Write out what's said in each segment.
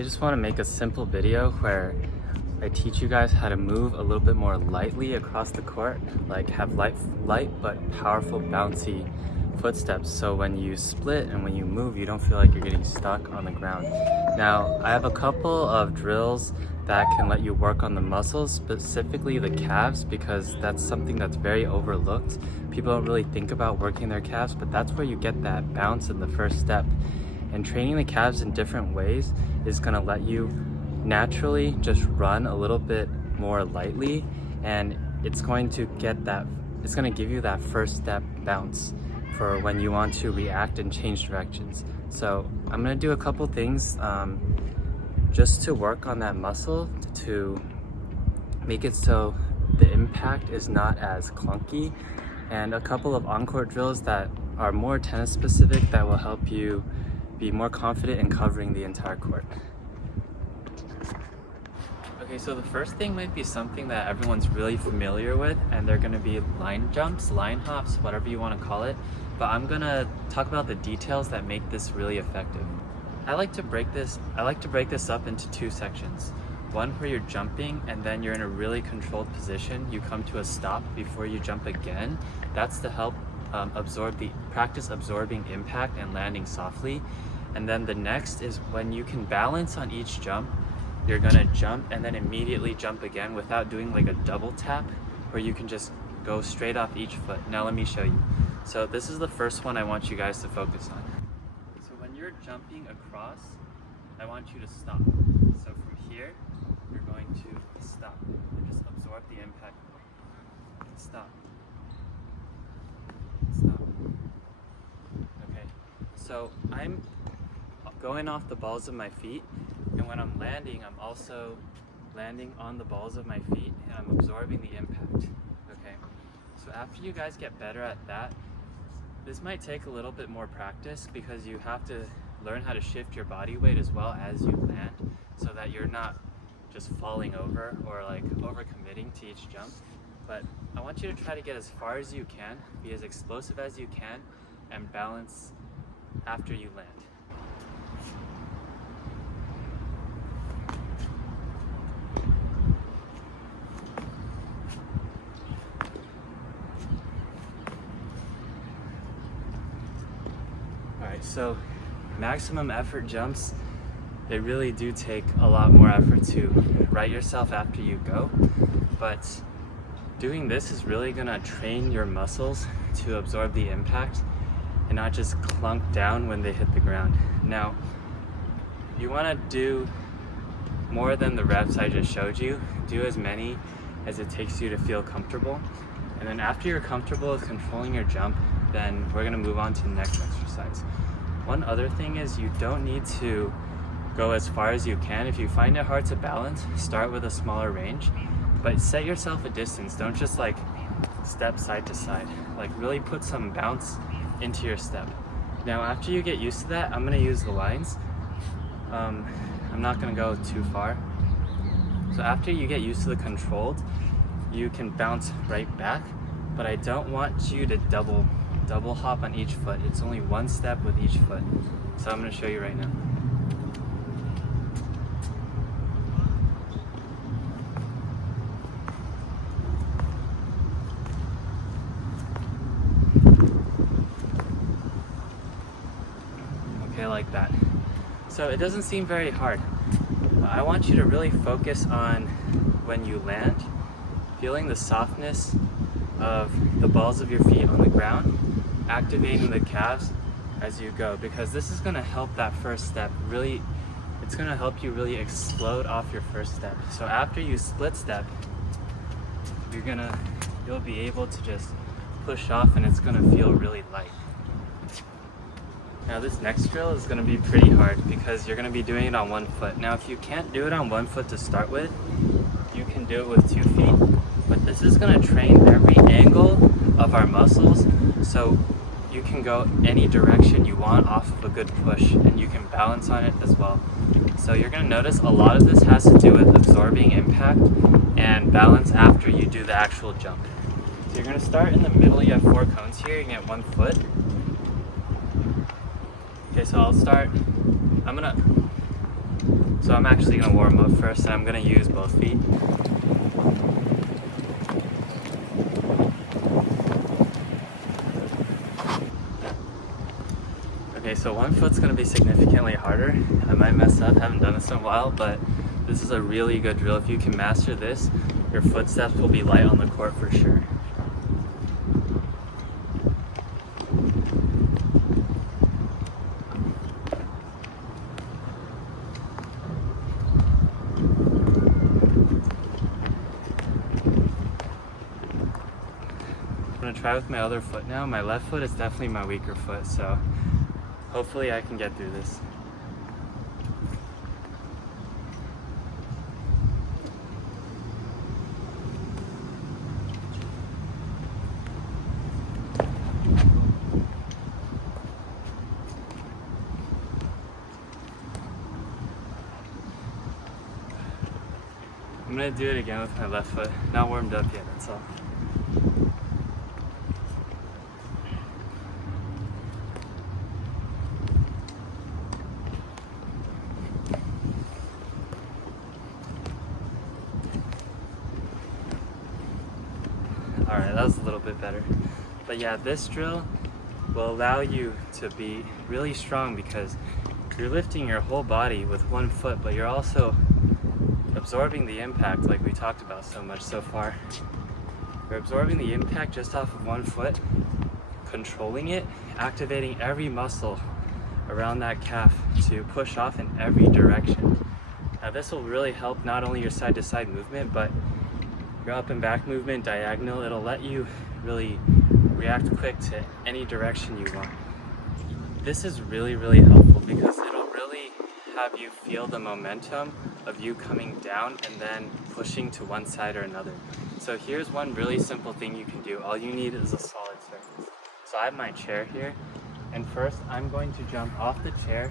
I just want to make a simple video where I teach you guys how to move a little bit more lightly across the court, like have light but powerful bouncy footsteps, so when you split and when you move you don't feel like you're getting stuck on the ground. Now I have a couple of drills that can let you work on the muscles, specifically the calves, because that's something that's very overlooked. People don't really think about working their calves, but that's where you get that bounce in the first step. And training the calves in different ways is going to let you naturally just run a little bit more lightly, and it's going to give you that first step bounce for when you want to react and change directions. So I'm going to do a couple things just to work on that muscle to make it so the impact is not as clunky, and a couple of on-court drills that are more tennis specific that will help you be more confident in covering the entire court. Okay, so the first thing might be something that everyone's really familiar with, and they're going to be line jumps, line hops, whatever you want to call it. But I'm going to talk about the details that make this really effective. I like to break this up into two sections. One where you're jumping and then you're in a really controlled position. You come to a stop before you jump again. That's to help practice absorbing impact and landing softly. And then the next is when you can balance on each jump, you're gonna jump and then immediately jump again without doing like a double tap, where you can just go straight off each foot. Now let me show you. So this is the first one I want you guys to focus on. So when you're jumping across, I want you to stop. So from here, you're going to stop and just absorb the impact. Stop. Stop. Okay, so I'm going off the balls of my feet, and when I'm landing, I'm also landing on the balls of my feet and I'm absorbing the impact. Okay, so after you guys get better at that, this might take a little bit more practice because you have to learn how to shift your body weight as well as you land, so that you're not just falling over or like overcommitting to each jump. But I want you to try to get as far as you can, be as explosive as you can, and balance after you land. Alright, so maximum effort jumps, they really do take a lot more effort to right yourself after you go, but doing this is really gonna train your muscles to absorb the impact and not just clunk down when they hit the ground. Now, you wanna do more than the reps I just showed you. Do as many as it takes you to feel comfortable. And then after you're comfortable with controlling your jump, then we're gonna move on to the next exercise. One other thing is you don't need to go as far as you can. If you find it hard to balance, start with a smaller range, but set yourself a distance. Don't just like step side to side. Like really put some bounce into your step. Now after you get used to that, I'm gonna use the lines. I'm not gonna go too far. So after you get used to the controlled, you can bounce right back, but I don't want you to double hop on each foot. It's only one step with each foot. So I'm gonna show you right now. Okay, like that. So it doesn't seem very hard. I want you to really focus on when you land, feeling the softness of the balls of your feet on the ground, activating the calves as you go, because this is going to help that first step really. It's going to help you really explode off your first step. So after you split step, you'll be able to just push off, and it's going to feel really light. Now this next drill is going to be pretty hard because you're going to be doing it on one foot. Now if you can't do it on one foot to start with, you can do it with 2 feet. But this is going to train every angle of our muscles, so you can go any direction you want off of a good push, and you can balance on it as well. So you're going to notice a lot of this has to do with absorbing impact and balance after you do the actual jump. So you're going to start in the middle. You have 4 cones here. You can get 1 foot. Okay, so I'll start. I'm gonna So I'm actually gonna warm up first, and I'm gonna use both feet. Okay, so one foot's gonna be significantly harder. I might mess up, haven't done this in a while, but this is a really good drill. If you can master this, your footsteps will be light on the court for sure. I'm gonna try with my other foot now. My left foot is definitely my weaker foot, so hopefully I can get through this. I'm gonna do it again with my left foot. Not warmed up yet, that's all. Alright, that was a little bit better. But yeah, this drill will allow you to be really strong because you're lifting your whole body with one foot, but you're also absorbing the impact like we talked about so much so far. You're absorbing the impact just off of one foot, controlling it, activating every muscle around that calf to push off in every direction. Now this will really help not only your side to side movement, but your up and back movement, diagonal. It'll let you really react quick to any direction you want. This is really, really helpful because it'll really have you feel the momentum of you coming down and then pushing to one side or another. So here's one really simple thing you can do. All you need is a solid surface. So I have my chair here, and first I'm going to jump off the chair,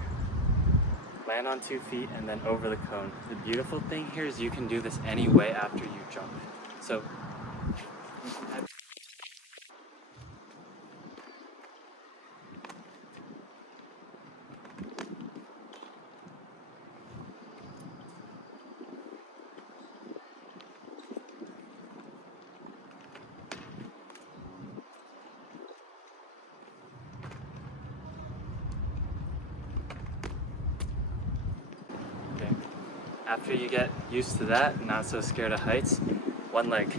land on 2 feet, and then over the cone. The beautiful thing here is you can do this any way after you jump. So after you get used to that, not so scared of heights, one leg.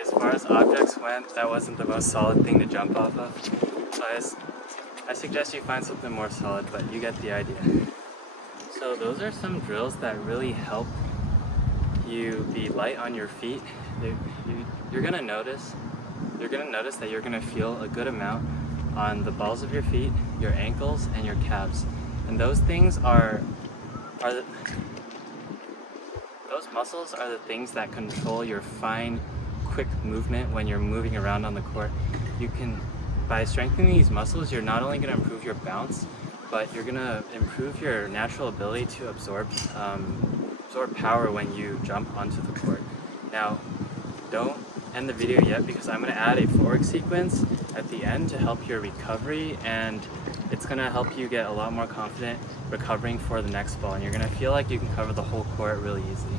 As far as objects went, that wasn't the most solid thing to jump off of. So I suggest you find something more solid, but you get the idea. So those are some drills that really help you be light on your feet. You're gonna notice that you're gonna feel a good amount on the balls of your feet, your ankles, and your calves. And those things those muscles are the things that control your fine, quick movement when you're moving around on the court. By strengthening these muscles, you're not only going to improve your bounce, but you're going to improve your natural ability to absorb power when you jump onto the court. Now, don't end the video yet because I'm going to add a footwork sequence at the end to help your recovery, and it's going to help you get a lot more confident recovering for the next ball, and you're going to feel like you can cover the whole court really easily.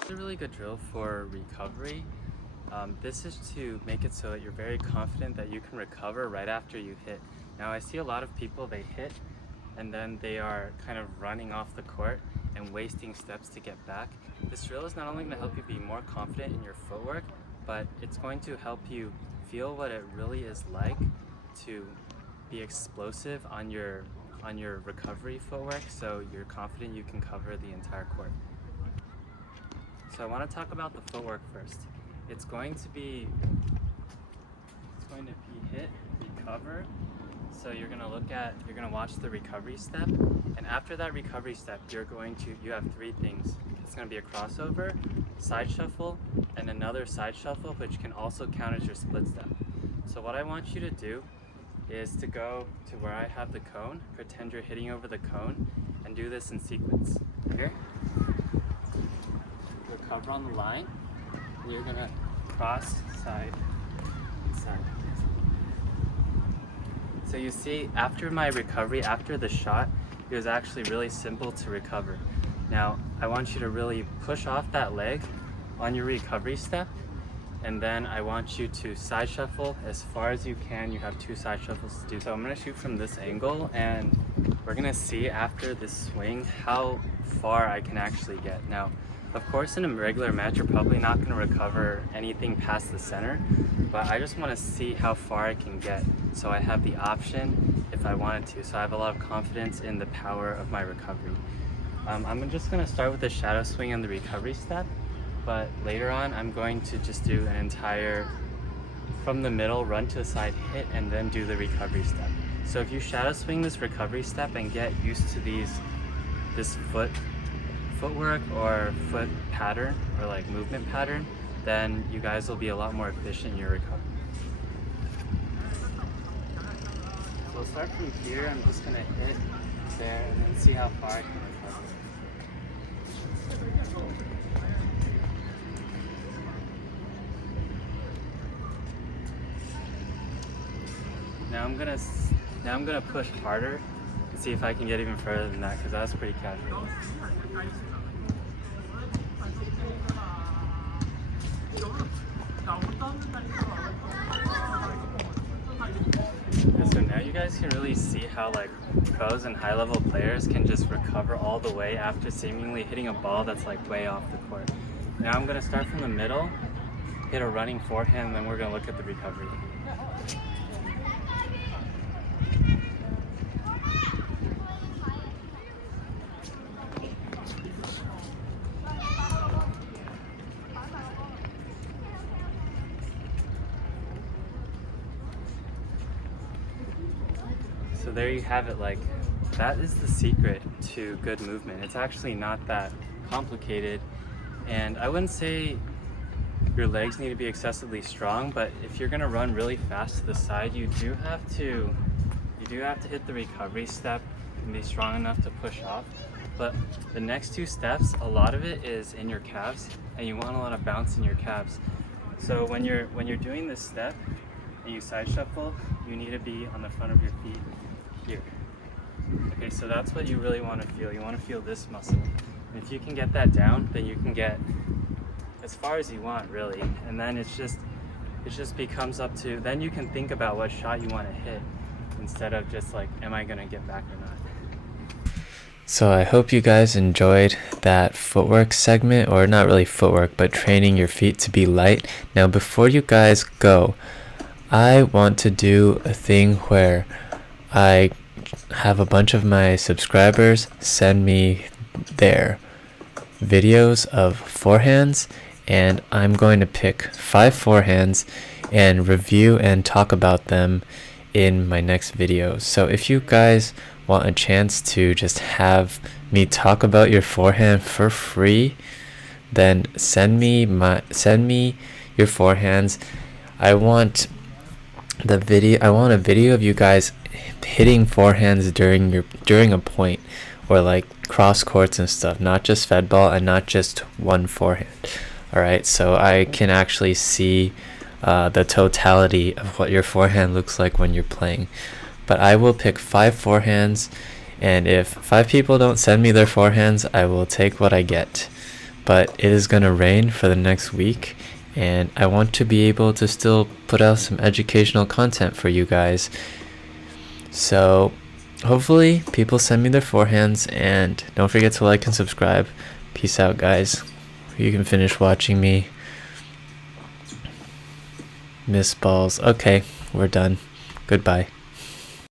It's a really good drill for recovery. This is to make it so that you're very confident that you can recover right after you hit. Now I see a lot of people, they hit and then they are kind of running off the court, and wasting steps to get back. This drill is not only going to help you be more confident in your footwork, but it's going to help you feel what it really is like to be explosive on your recovery footwork, so you're confident you can cover the entire court. So I want to talk about the footwork first. It's going to be hit, recover. So you're going to watch the recovery step, and after that recovery step, you have three things. It's going to be a crossover, side shuffle, and another side shuffle, which can also count as your split step. So what I want you to do is to go to where I have the cone, pretend you're hitting over the cone, and do this in sequence. Here, recover on the line, and you're going to cross side and side. So you see, after my recovery, after the shot, it was actually really simple to recover. Now, I want you to really push off that leg on your recovery step, and then I want you to side shuffle as far as you can. You have 2 side shuffles to do. So I'm gonna shoot from this angle, and we're gonna see after this swing how far I can actually get. Now, of course, in a regular match, you're probably not gonna recover anything past the center, but I just wanna see how far I can get. So I have the option if I wanted to. So I have a lot of confidence in the power of my recovery. I'm just gonna start with a shadow swing on the recovery step, but later on I'm going to just do an entire from the middle, run to the side, hit, and then do the recovery step. So if you shadow swing this recovery step and get used to this footwork or foot pattern or like movement pattern, then you guys will be a lot more efficient in your recovery. So we'll start from here. I'm just gonna hit there and then see how far I can recover. Now I'm gonna push harder and see if I can get even further than that, because that was pretty casual. So now you guys can really see how like pros and high-level players can just recover all the way after seemingly hitting a ball that's like way off the court. Now I'm gonna start from the middle, hit a running forehand, and then we're gonna look at the recovery. So there you have it. Like, that is the secret to good movement. It's actually not that complicated, and I wouldn't say your legs need to be excessively strong, but if you're gonna run really fast to the side, you do have to hit the recovery step and be strong enough to push off. But the next 2 steps, a lot of it is in your calves, and you want a lot of bounce in your calves. So when you're doing this step and you side shuffle, you need to be on the front of your feet here. Okay, so that's what you really want to feel. You want to feel this muscle. And if you can get that down, then you can get as far as you want, really. And then it just becomes up to, then you can think about what shot you want to hit instead of just like, am I going to get back or not? So I hope you guys enjoyed that footwork segment, or not really footwork, but training your feet to be light. Now before you guys go, I want to do a thing where I have a bunch of my subscribers send me their videos of forehands, and I'm going to pick 5 forehands and review and talk about them in my next video. So if you guys want a chance to just have me talk about your forehand for free, then send me your forehands. I want a video of you guys hitting forehands during a point, or like cross courts and stuff, not just fed ball and not just one forehand. Alright, so I can actually see the totality of what your forehand looks like when you're playing. But I will pick 5 forehands, and if 5 people don't send me their forehands, I will take what I get. But it is gonna rain for the next week, and I want to be able to still put out some educational content for you guys. So hopefully people send me their forehands, and don't forget to like and subscribe. Peace out, guys. You can finish watching me miss balls. Okay, we're done. Goodbye.